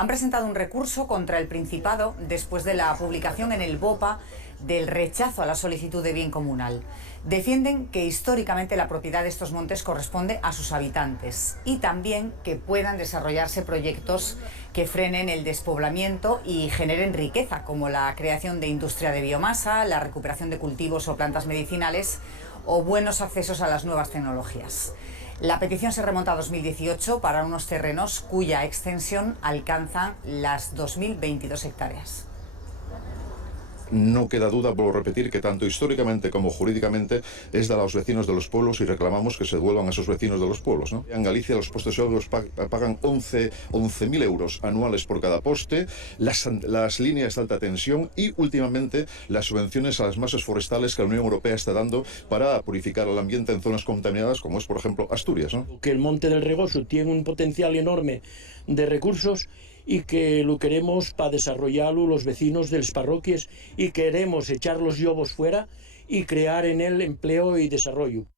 han presentado un recurso contra el Principado después de la publicación en el BOPA del rechazo a la solicitud de bien comunal. Defienden que históricamente la propiedad de estos montes corresponde a sus habitantes y también que puedan desarrollarse proyectos que frenen el despoblamiento y generen riqueza, como la creación de industria de biomasa, la recuperación de cultivos o plantas medicinales o buenos accesos a las nuevas tecnologías. La petición se remonta a 2018 para unos terrenos cuya extensión alcanza las 2.022 hectáreas. No queda duda, vuelvo a repetir, que tanto históricamente como jurídicamente es de los vecinos de los pueblos y reclamamos que se devuelvan a esos vecinos de los pueblos, ¿no? En Galicia los postes eólicos pagan 11.000 euros anuales por cada poste, las líneas de alta tensión y últimamente las subvenciones a las masas forestales que la Unión Europea está dando para purificar el ambiente en zonas contaminadas como es, por ejemplo, Asturias, ¿no? Que el Monte del Regoso tiene un potencial enorme de recursos y que lo queremos para desarrollarlo los vecinos de las parroquias y queremos echar los llobos fuera y crear en él empleo y desarrollo.